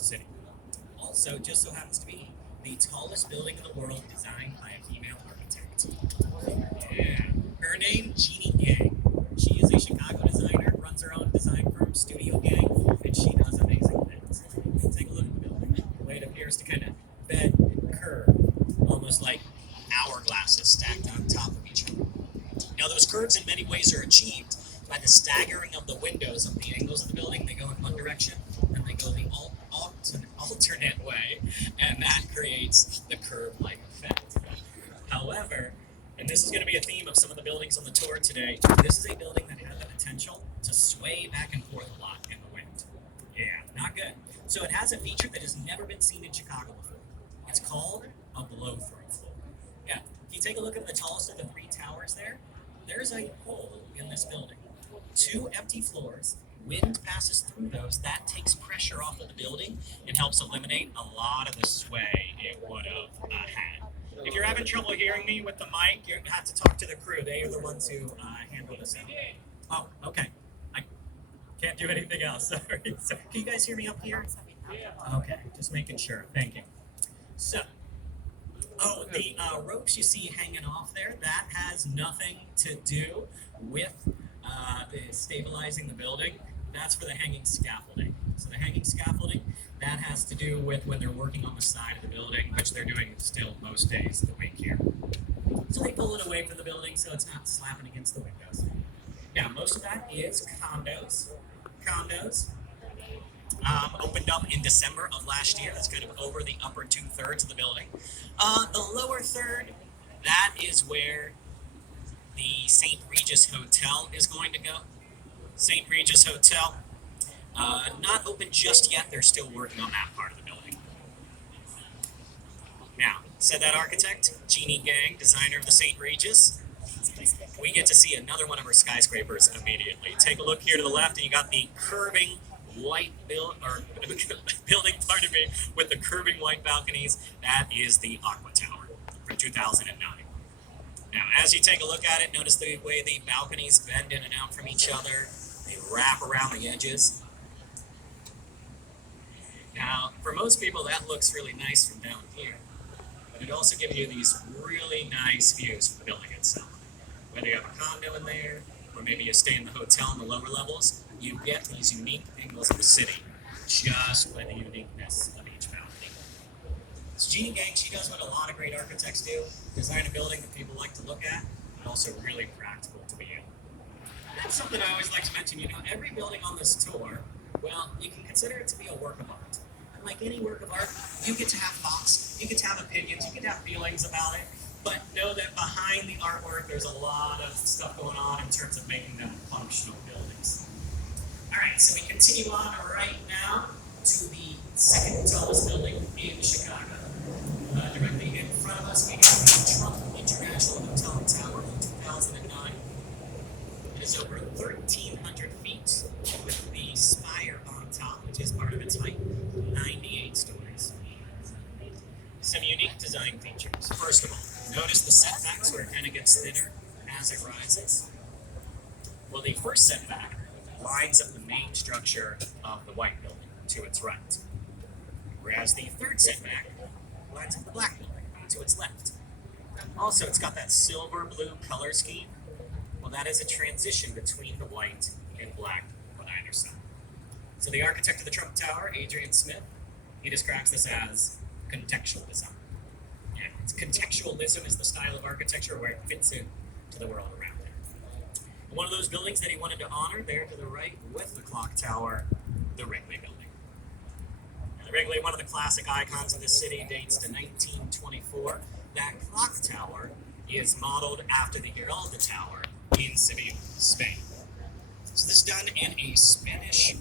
the city. Also, just so happens to be the tallest building in the world designed by a female architect. Yeah. Her name, Jeannie Gang. She is a Chicago designer, runs her own design firm, Studio Gang, and she does amazing things. Take a look at the building. The way it appears to kind of bend and curve, almost like hourglasses stacked on top of each other. Now, those curves in many ways are achieved by the staggering of the windows of the angles of the building. They go in one direction, and they go the alternate way, and that creates the curve-like effect. However, and this is going to be a theme of some of the buildings on the tour today, this is a building that has the potential to sway back and forth a lot in the wind. Yeah, not good. So it has a feature that has never been seen in Chicago before. It's called a blow-through floor. Yeah, if you take a look at the tallest of the three towers there, there's a hole in this building. Two empty floors, wind passes through those, that takes pressure off of the building and helps eliminate a lot of the sway it would have had. If you're having trouble hearing me with the mic, you have to talk to the crew. They are the ones who handle the sound. Oh, okay. I can't do anything else. Sorry. So, can you guys hear me up here? Okay, just making sure. Thank you. So, the ropes you see hanging off there, that has nothing to do with stabilizing the building. That's for the hanging scaffolding. So the hanging scaffolding, that has to do with when they're working on the side of the building, which they're doing still most days of the week here. So they pull it away from the building so it's not slapping against the windows. Now, most of that is condos. Opened up in December of last year. That's kind of over the upper 2/3 of the building. The lower third, that is where the St. Regis Hotel is going to go. St. Regis Hotel, not open just yet. They're still working on that part of the building. Now, said that architect, Jeannie Gang, designer of the St. Regis, we get to see another one of her skyscrapers immediately. Take a look here to the left, and you got the curving white building, pardon me, with the curving white balconies. That is the Aqua Tower from 2009. Now, as you take a look at it, notice the way the balconies bend in and out from each other. They wrap around the edges. Now, for most people, that looks really nice from down here. But it also gives you these really nice views from the building itself. Whether you have a condo in there, or maybe you stay in the hotel in the lower levels, you get these unique angles of the city just by the uniqueness of each balcony. So Jeannie Gang, she does what a lot of great architects do, design a building that people like to look at, but also really practical to be in. That's something I always like to mention. Every building on this tour, well, you can consider it to be a work of art. And like any work of art, you get to have thoughts, you get to have opinions, you get to have feelings about it, but know that behind the artwork, there's a lot of stuff going on in terms of making them functional buildings. All right, so we continue on right now to the second tallest building in Chicago. Directly in front of us, we have the Trump International Hotel and Tower in 2009. It is over 1,300 feet with the spire on top, which is part of its height, 98 stories. Some unique design features. First of all, notice the setbacks where it kind of gets thinner as it rises. Well, the first setback lines up the main structure of the white building to its right, whereas the third setback lines up the black building to its left. Also, it's got that silver blue color scheme. Well, that is a transition between the white and black on either side. So the architect of the Trump Tower, Adrian Smith, he describes this as contextual design. And contextualism is the style of architecture where it fits in to the world around it. And one of those buildings that he wanted to honor there to the right with the clock tower, the Wrigley Building. Now, the Wrigley, one of the classic icons of the city, dates to 1924. That clock tower is modeled after the Giralda Tower in Seville, Spain. So this is done in a Spanish